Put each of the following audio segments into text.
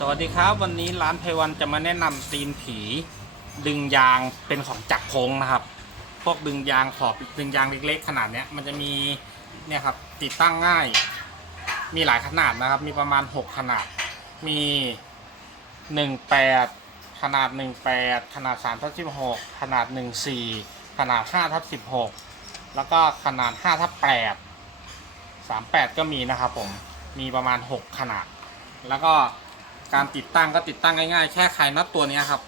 สวัสดีครับ วันนี้ร้านไพวันจะมาแนะนำตีนผี ดึงยางเป็นของจักรพงนะครับ พวกดึงยางขอบดึงยางเล็กๆ ขนาดเนี้ยมันจะมีเนี่ยครับติดตั้งง่าย มีหลายขนาดนะครับ มีประมาณ 6 ขนาด มี 18 ขนาด 18 ขนาด3ทับ16 ขนาด 14 ขนาด5ทับ16 แล้วก็ขนาด5ทับ8 38 ก็มีนะครับผมมีประมาณ 6 ขนาด แล้วก็ การติดตั้งก็ติดตั้งง่ายๆ แค่ไขน็อตตัวนี้ครับ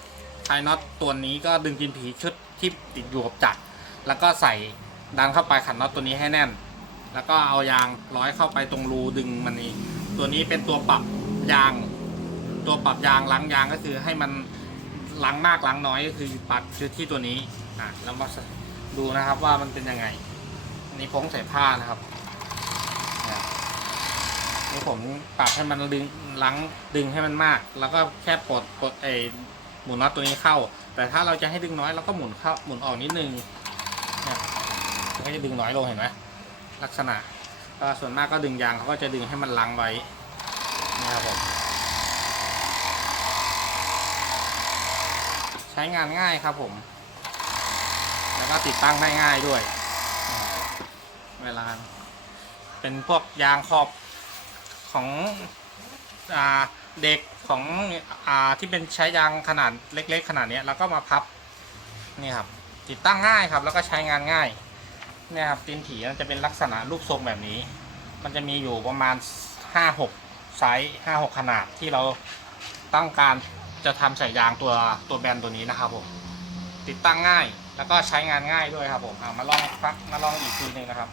ไขน็อตตัวนี้ก็ดึงกินผีชุดที่ติดอยู่กับจักรแล้วก็ใส่ดันเข้าไปขันน็อตตัวนี้ให้แน่น แล้วก็เอายางร้อยเข้าไปตรงรูดึงมันนี้ ตัวนี้เป็นตัวปรับยาง ตัวปรับยางล้างยางก็คือให้มันล้างมากล้างน้อยก็คือปรับคือที่ตัวนี้อะแล้วมาดูนะครับว่ามันเป็นยังไงอันนี้พ้งใส่ผ้านะครับ นี่ผมปรับให้มันดึงล้างดึงให้มันมาก แล้วก็แค่ปลดปลดไอหมุนน็อตตัวนี้เข้า แต่ถ้าเราจะให้ดึงน้อยเราก็หมุนเข้าหมุนออกนิดนึงเนี่ยมันก็จะดึงน้อยลงเห็นไหมลักษณะก็ส่วนมากก็ดึงยางเขาก็จะดึงให้มันล้างไว้นะครับผมใช้งานง่ายครับผม แล้วก็ติดตั้งได้ง่ายด้วย เวลา เป็นพวกยางขอบ ของอเด็กของอที่เป็นใช้ยางขนาดเล็ก ๆ ขนาดนี้แล้วก็มาพับนี่ครับติดตั้งง่ายครับ แล้วก็ใช้งานง่ายเนี่ยครับตีนผีมันจะเป็นลักษณะรูปทรงแบบนี้ มันจะมีอยู่ประมาณ 5-6 ไซส์5-6 ขนาดที่เราต้องการจะทำใส่ยางตัวตัวแบนตัวนี้นะครับผมติดตั้งง่ายแล้วก็ใช้งานง่ายด้วยครับผมเอามาลองฟักมาลองอีกทีหนึ่งนะครับ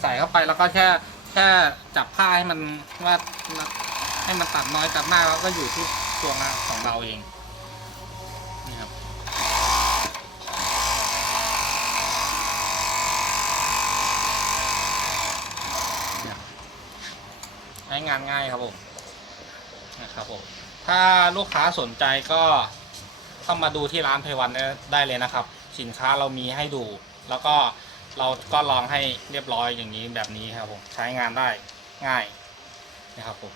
ใส่เข้าไปแล้วก็แค่ แค่จับผ้าให้มันว่าให้มันตัดน้อยตัดมากแล้วก็อยู่ที่ตัวงานของเราเองนี่ครับใช้งานง่ายครับผมนะครับผมถ้าลูกค้าสนใจก็เข้ามาดูที่ร้านไพวันได้เลยนะครับ สินค้าเรามีให้ดูแล้วก็ เราก็ลองให้เรียบร้อยอย่างนี้แบบนี้ครับผมใช้งานได้ง่ายนะครับผม